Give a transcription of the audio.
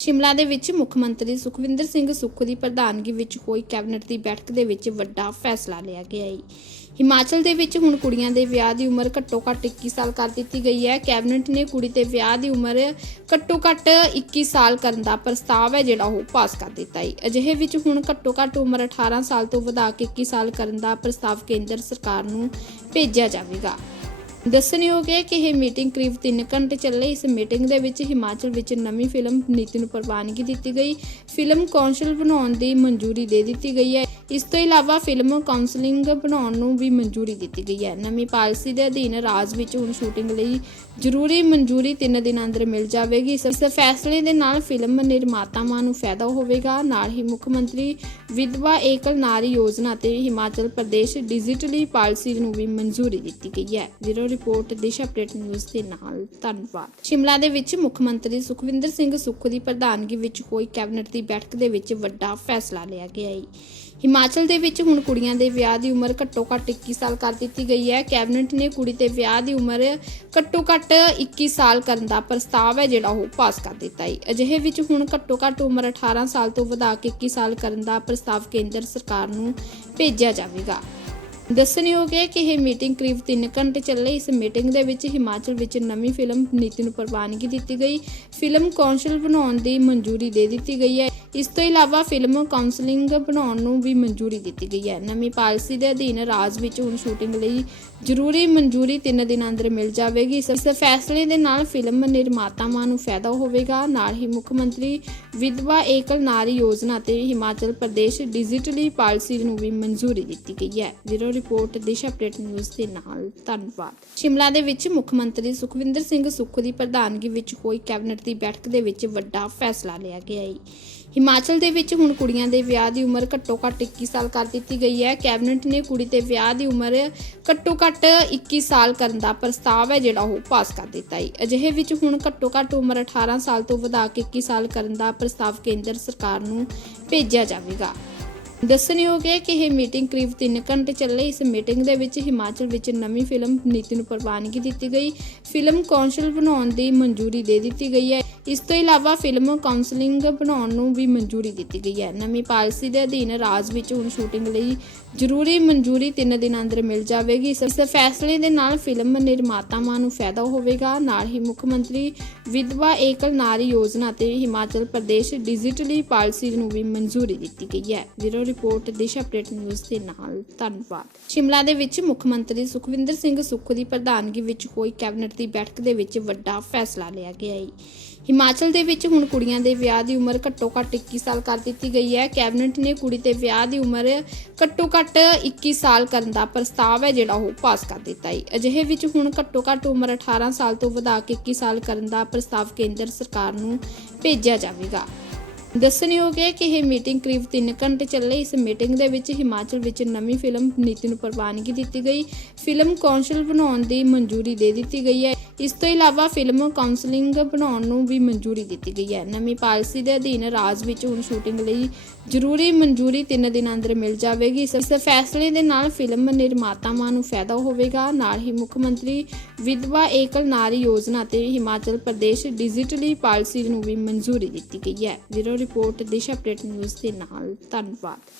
ਸ਼ਿਮਲਾ ਦੇ ਵਿੱਚ ਮੁੱਖ ਮੰਤਰੀ ਸੁਖਵਿੰਦਰ ਸਿੰਘ ਸੁੱਖ ਦੀ ਪ੍ਰਧਾਨਗੀ ਵਿੱਚ ਹੋਈ ਕੈਬਨਿਟ ਦੀ ਬੈਠਕ ਦੇ ਵਿੱਚ ਵੱਡਾ ਫੈਸਲਾ ਲਿਆ ਗਿਆ ਹੈ। ਹਿਮਾਚਲ ਦੇ ਵਿੱਚ ਹੁਣ ਕੁੜੀਆਂ ਦੇ ਵਿਆਹ ਦੀ ਉਮਰ ਘੱਟੋ ਘੱਟ 21 ਸਾਲ ਕਰ ਦਿੱਤੀ ਗਈ ਹੈ। ਕੈਬਨਿਟ ਨੇ ਕੁੜੀ ਤੇ ਵਿਆਹ ਦੀ ਉਮਰ ਘੱਟੋ ਘੱਟ 21 ਸਾਲ ਕਰਨ ਦਾ ਪ੍ਰਸਤਾਵ ਹੈ, ਜਿਹੜਾ ਉਹ ਪਾਸ ਕਰ ਦਿੱਤਾ ਹੈ। ਅਜਿਹੇ ਵਿੱਚ ਹੁਣ ਘੱਟੋ ਘੱਟ ਉਮਰ 18 ਸਾਲ ਤੋਂ ਵਧਾ ਕੇ 21 ਸਾਲ ਕਰਨ ਦਾ ਪ੍ਰਸਤਾਵ ਕੇਂਦਰ ਸਰਕਾਰ ਨੂੰ ਭੇਜਿਆ ਜਾਵੇਗਾ। ਦੱਸਣਯੋਗ ਹੈ ਕਿ ਇਹ ਮੀਟਿੰਗ ਕਰੀਬ 3 ਘੰਟੇ ਚੱਲੇ। ਇਸ ਮੀਟਿੰਗ ਦੇ ਵਿੱਚ ਹਿਮਾਚਲ ਵਿੱਚ ਨਵੀਂ ਫਿਲਮ ਨੀਤੀ ਨੂੰ ਪ੍ਰਵਾਨਗੀ ਦਿੱਤੀ ਗਈ। ਫਿਲਮ ਕੌਂਸਲ ਬਣਾਉਣ ਦੀ ਮਨਜ਼ੂਰੀ ਦੇ ਦਿੱਤੀ ਗਈ ਹੈ। ਇਸ ਤੋਂ ਇਲਾਵਾ ਫਿਲਮ ਕਾਉਂਸਲਿੰਗ ਬਣਾਉਣ ਨੂੰ ਵੀ ਮਨਜ਼ੂਰੀ ਦਿੱਤੀ ਗਈ ਹੈ। ਨਵੀਂ ਪਾਲਿਸੀ ਦੇ ਅਧੀਨ ਰਾਜ ਵਿੱਚ ਹੁਣ ਸ਼ੂਟਿੰਗ ਲਈ ਜ਼ਰੂਰੀ ਮਨਜ਼ੂਰੀ 3 ਦਿਨਾਂ ਅੰਦਰ ਮਿਲ ਜਾਵੇਗੀ। ਇਸ ਫੈਸਲੇ ਦੇ ਨਾਲ ਫਿਲਮ ਨਿਰਮਾਤਾਵਾਂ ਨੂੰ ਫਾਇਦਾ ਹੋਵੇਗਾ। ਨਾਲ ਹੀ ਮੁੱਖ ਮੰਤਰੀ ਵਿਧਵਾ ਏਕਲ ਨਾਰੀ ਯੋਜਨਾ ਤੇ ਹਿਮਾਚਲ ਪ੍ਰਦੇਸ਼ ਡਿਜੀਟਲੀ ਪਾਲਿਸੀ ਨੂੰ ਵੀ ਮਨਜ਼ੂਰੀ ਦਿੱਤੀ ਗਈ ਹੈ। Bureau report, Disha update news ਦੇ ਨਾਲ। ਧੰਨਵਾਦ। ਸ਼ਿਮਲਾ ਦੇ ਵਿੱਚ ਮੁੱਖ ਮੰਤਰੀ ਸੁਖਵਿੰਦਰ ਸਿੰਘ ਸੁੱਖ ਦੀ ਪ੍ਰਧਾਨਗੀ ਵਿੱਚ ਹੋਈ ਕੈਬਨਿਟ ਦੀ ਬੈਠਕ ਦੇ ਵਿੱਚ ਵੱਡਾ ਫੈਸਲਾ ਲਿਆ ਗਿਆ ਹੈ। ਹਿਮਾਚਲ ਦੇ ਵਿੱਚ ਹੁਣ ਕੁੜੀਆਂ ਦੇ ਵਿਆਹ ਦੀ ਉਮਰ ਘੱਟੋ ਘੱਟ 21 ਸਾਲ ਕਰ ਦਿੱਤੀ ਗਈ ਹੈ। ਕੈਬਨਿਟ ਨੇ ਕੁੜੀ ਦੇ ਵਿਆਹ ਦੀ ਉਮਰ ਘੱਟੋ ਘੱਟ 21 ਸਾਲ ਕਰਨ ਦਾ ਪ੍ਰਸਤਾਵ ਹੈ, ਜਿਹੜਾ ਉਹ ਪਾਸ ਕਰ ਦਿੱਤਾ ਹੈ। ਅਜਿਹੇ ਵਿੱਚ ਹੁਣ ਘੱਟੋ ਘੱਟ ਉਮਰ 18 ਸਾਲ ਤੋਂ ਵਧਾ ਕੇ 21 ਸਾਲ ਕਰਨ ਦਾ ਪ੍ਰਸਤਾਵ ਕੇਂਦਰ ਸਰਕਾਰ ਨੂੰ ਭੇਜਿਆ ਜਾਵੇਗਾ। ਦੱਸਣਯੋਗ ਹੈ ਕਿ ਇਹ ਮੀਟਿੰਗ ਕਰੀਬ 3 ਘੰਟੇ ਚੱਲੇ। ਇਸ ਮੀਟਿੰਗ ਦੇ ਵਿੱਚ ਹਿਮਾਚਲ ਵਿੱਚ ਨਵੀਂ ਫਿਲਮ ਨੀਤੀ ਨੂੰ ਪ੍ਰਵਾਨਗੀ ਦਿੱਤੀ ਗਈ। ਫਿਲਮ ਕੌਂਸਲ ਬਣਾਉਣ ਦੀ ਮਨਜ਼ੂਰੀ ਦੇ ਦਿੱਤੀ ਗਈ ਹੈ। ਇਸ ਤੋਂ ਇਲਾਵਾ ਫਿਲਮ ਕਾਉਂਸਲਿੰਗ ਬਣਾਉਣ ਨੂੰ ਵੀ ਮਨਜ਼ੂਰੀ ਦਿੱਤੀ ਗਈ ਹੈ। ਨਵੀਂ ਪਾਲਿਸੀ ਦੇ ਅਧੀਨ ਰਾਜ ਵਿੱਚ ਹੁਣ ਸ਼ੂਟਿੰਗ ਲਈ ਜ਼ਰੂਰੀ ਮਨਜ਼ੂਰੀ 3 ਦਿਨਾਂ ਅੰਦਰ ਮਿਲ ਜਾਵੇਗੀ। ਇਸ ਫੈਸਲੇ ਦੇ ਨਾਲ ਫਿਲਮ ਨਿਰਮਾਤਾਵਾਂ ਨੂੰ ਫਾਇਦਾ ਹੋਵੇਗਾ। ਨਾਲ ਹੀ ਮੁੱਖ ਮੰਤਰੀ ਵਿਧਵਾ ਏਕਲ ਨਾਰੀ ਯੋਜਨਾ ਤੇ ਹਿਮਾਚਲ ਪ੍ਰਦੇਸ਼ ਡਿਜੀਟਲੀ ਪਾਲਿਸੀ ਨੂੰ ਵੀ ਮਨਜ਼ੂਰੀ ਦਿੱਤੀ ਗਈ ਹੈ। Bureau report Disha update news ਦੇ ਨਾਲ। ਧੰਨਵਾਦ। ਸ਼ਿਮਲਾ ਦੇ ਵਿੱਚ ਮੁੱਖ ਮੰਤਰੀ ਸੁਖਵਿੰਦਰ ਸਿੰਘ ਸੁੱਖੂ ਦੀ ਪ੍ਰਧਾਨਗੀ ਵਿੱਚ ਹੋਈ ਕੈਬਨਿਟ ਦੀ ਬੈਠਕ ਦੇ ਵਿੱਚ ਵੱਡਾ ਫੈਸਲਾ ਲਿਆ ਗਿਆ ਹੈ ਹਿਮਾਚਲ ਦੇ ਵਿੱਚ ਹੁਣ ਕੁੜੀਆਂ ਦੇ ਵਿਆਹ ਦੀ ਉਮਰ ਘੱਟੋ ਘੱਟ 21 ਸਾਲ ਕਰ ਦਿੱਤੀ ਗਈ ਹੈ। ਕੈਬਨਿਟ ਨੇ ਕੁੜੀ ਤੇ ਵਿਆਹ ਦੀ ਉਮਰ ਘੱਟੋ ਘੱਟ 21 ਸਾਲ ਕਰਨ ਦਾ ਪ੍ਰਸਤਾਵ ਹੈ, ਜਿਹੜਾ ਉਹ ਪਾਸ ਕਰ ਦਿੱਤਾ ਹੈ ਅਜਿਹੇ ਵਿੱਚ ਹੁਣ ਘੱਟੋ ਘੱਟ ਉਮਰ 18 ਸਾਲ ਤੋਂ ਵਧਾ ਕੇ 21 ਸਾਲ ਕਰਨ ਦਾ ਪ੍ਰਸਤਾਵ ਕੇਂਦਰ ਸਰਕਾਰ ਨੂੰ ਭੇਜਿਆ ਜਾਵੇਗਾ। ਦੱਸਣਯੋਗ ਹੈ ਕਿ ਇਹ ਮੀਟਿੰਗ ਕਰੀਬ 3 ਘੰਟੇ ਚੱਲੇ। ਇਸ ਮੀਟਿੰਗ ਦੇ ਵਿੱਚ ਹਿਮਾਚਲ ਵਿੱਚ ਨਵੀਂ ਫਿਲਮ ਨੀਤੀ ਨੂੰ ਪ੍ਰਵਾਨਗੀ ਦਿੱਤੀ ਗਈ। ਫਿਲਮ ਕੌਂਸਲ ਬਣਾਉਣ ਦੀ ਮਨਜ਼ੂਰੀ ਦੇ ਦਿੱਤੀ ਗਈ ਹੈ। ਇਸ ਤੋਂ ਇਲਾਵਾ ਫਿਲਮ ਕਾਉਂਸਲਿੰਗ ਬਣਾਉਣ ਨੂੰ ਵੀ ਮਨਜ਼ੂਰੀ ਦਿੱਤੀ ਗਈ ਹੈ। ਨਵੀਂ ਪਾਲਿਸੀ ਦੇ ਅਧੀਨ ਰਾਜ ਵਿੱਚ ਹੁਣ ਸ਼ੂਟਿੰਗ ਲਈ ਜ਼ਰੂਰੀ ਮਨਜ਼ੂਰੀ 3 ਦਿਨਾਂ ਅੰਦਰ ਮਿਲ ਜਾਵੇਗੀ। ਇਸ ਫੈਸਲੇ ਦੇ ਨਾਲ ਫਿਲਮ ਨਿਰਮਾਤਾਵਾਂ ਨੂੰ ਫਾਇਦਾ ਹੋਵੇਗਾ। ਨਾਲ ਹੀ ਮੁੱਖ ਮੰਤਰੀ ਵਿਧਵਾ ਏਕਲ ਨਾਰੀ ਯੋਜਨਾ ਤੇ ਹਿਮਾਚਲ ਪ੍ਰਦੇਸ਼ ਡਿਜੀਟਲੀ ਪਾਲਿਸੀ ਨੂੰ ਵੀ ਮਨਜ਼ੂਰੀ ਦਿੱਤੀ ਗਈ ਹੈ। Bureau report Disha update news ਦੇ ਨਾਲ। ਧੰਨਵਾਦ। ਸ਼ਿਮਲਾ ਦੇ ਵਿੱਚ ਮੁੱਖ ਮੰਤਰੀ ਸੁਖਵਿੰਦਰ ਸਿੰਘ ਸੁੱਖੂ ਦੀ ਪ੍ਰਧਾਨਗੀ ਵਿੱਚ ਹੋਈ ਕੈਬਨਿਟ ਦੀ ਬੈਠਕ ਦੇ ਵਿੱਚ ਵੱਡਾ ਫੈਸਲਾ ਲਿਆ ਗਿਆ ਹੈ ਹਿਮਾਚਲ ਦੇ ਵਿੱਚ ਹੁਣ ਕੁੜੀਆਂ ਦੇ ਵਿਆਹ ਦੀ ਉਮਰ ਘੱਟੋ ਘੱਟ 21 ਸਾਲ ਕਰ ਦਿੱਤੀ ਗਈ ਹੈ। ਕੈਬਨਿਟ ਨੇ ਕੁੜੀ ਤੇ ਵਿਆਹ ਦੀ ਉਮਰ ਘੱਟੋ ਘੱਟ 21 ਸਾਲ ਕਰਨ ਦਾ ਪ੍ਰਸਤਾਵ ਹੈ, ਜਿਹੜਾ ਉਹ ਪਾਸ ਕਰ ਦਿੱਤਾ ਹੈ ਅਜਿਹੇ ਵਿੱਚ ਹੁਣ ਘੱਟੋ ਘੱਟ ਉਮਰ 18 ਸਾਲ ਤੋਂ ਵਧਾ ਕੇ 21 ਸਾਲ ਕਰਨ ਦਾ ਪ੍ਰਸਤਾਵ ਕੇਂਦਰ ਸਰਕਾਰ ਨੂੰ ਭੇਜਿਆ ਜਾਵੇਗਾ। ਦੱਸਣਯੋਗ ਹੈ ਕਿ ਇਹ ਮੀਟਿੰਗ ਕਰੀਬ 3 ਘੰਟੇ ਚੱਲੇ। ਇਸ ਮੀਟਿੰਗ ਦੇ ਵਿੱਚ ਹਿਮਾਚਲ ਵਿੱਚ ਨਵੀਂ ਫਿਲਮ ਨੀਤੀ ਨੂੰ ਪ੍ਰਵਾਨਗੀ ਦਿੱਤੀ ਗਈ। ਫਿਲਮ ਕੌਂਸਲ ਬਣਾਉਣ ਦੀ ਮਨਜ਼ੂਰੀ ਦੇ ਦਿੱਤੀ ਗਈ ਹੈ। ਇਸ ਤੋਂ ਇਲਾਵਾ ਫਿਲਮ ਕਾਉਂਸਲਿੰਗ ਬਣਾਉਣ ਨੂੰ ਵੀ ਮਨਜ਼ੂਰੀ ਦਿੱਤੀ ਗਈ ਹੈ। ਨਵੀਂ ਪਾਲਿਸੀ ਦੇ ਅਧੀਨ ਰਾਜ ਵਿੱਚ ਹੁਣ ਸ਼ੂਟਿੰਗ ਲਈ ਜ਼ਰੂਰੀ ਮਨਜ਼ੂਰੀ 3 ਦਿਨਾਂ ਅੰਦਰ ਮਿਲ ਜਾਵੇਗੀ। ਇਸ ਫੈਸਲੇ ਦੇ ਨਾਲ ਫਿਲਮ ਨਿਰਮਾਤਾਵਾਂ ਨੂੰ ਫਾਇਦਾ ਹੋਵੇਗਾ। ਨਾਲ ਹੀ ਮੁੱਖ ਮੰਤਰੀ ਵਿਧਵਾ ਏਕਲ ਨਾਰੀ ਯੋਜਨਾ ਤੇ ਹਿਮਾਚਲ ਪ੍ਰਦੇਸ਼ ਡਿਜੀਟਲੀ ਪਾਲਿਸੀ ਨੂੰ ਵੀ ਮਨਜ਼ੂਰੀ ਦਿੱਤੀ ਗਈ ਹੈ। Bureau report Disha update news ਦੇ ਨਾਲ। ਧੰਨਵਾਦ।